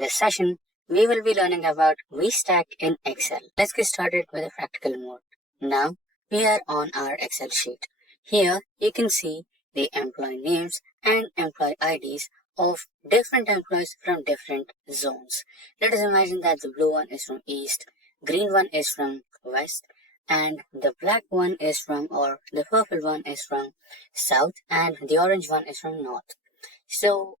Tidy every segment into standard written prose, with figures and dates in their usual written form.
this session, we will be learning about VSTACK in Excel. Let's get started with a practical mode. Now, we are on our Excel sheet. Here, you can see the employee names and employee IDs of different employees from different zones. Let us imagine that the blue one is from East, green one is from West, and the black one is from, or the purple one is from South, and the orange one is from North. So,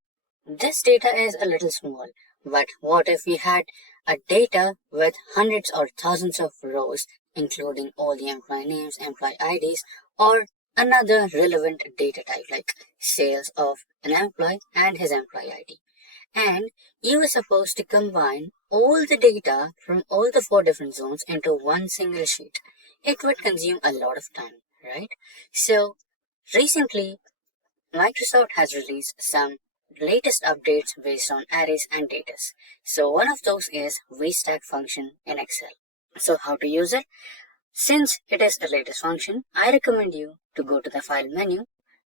this data is a little small, but what if we had a data with hundreds or thousands of rows, including all the employee names, employee IDs, or another relevant data type like sales of an employee and his employee ID. And you were supposed to combine all the data from all the 4 different zones into one single sheet. It would consume a lot of time, right? So, recently, Microsoft has released some latest updates based on arrays and data. So one of those is VSTACK function in Excel. So how to use it? Since it is the latest function, I recommend you to go to the file menu,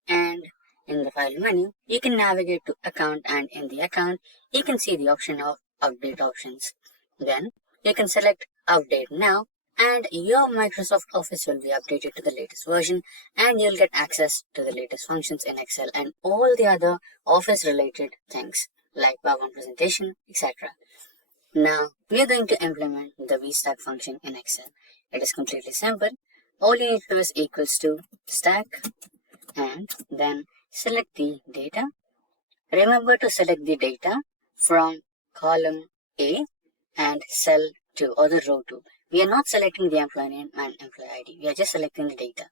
and in the file menu, you can navigate to account, and in the account, you can see the option of update options. Then you can select update now, and your Microsoft Office will be updated to the latest version, and you'll get access to the latest functions in Excel and all the other Office related things like PowerPoint presentation, etc. Now, we are going to implement the VSTACK function in Excel. It is completely simple. All you need to do is equals to stack and then select the data. Remember to select the data from column A and cell 2 or the row 2. We are not selecting the employee name and employee ID. We are just selecting the data.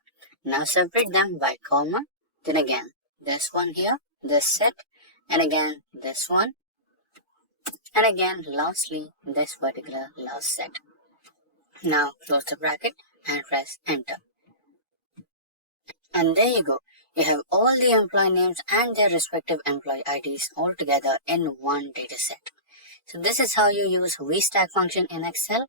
Now separate them by comma. Then again, this one here, this set, and again, this one. And again, lastly, this particular last set. Now close the bracket and press enter. And there you go. You have all the employee names and their respective employee IDs all together in one data set. So this is how you use VSTACK function in Excel.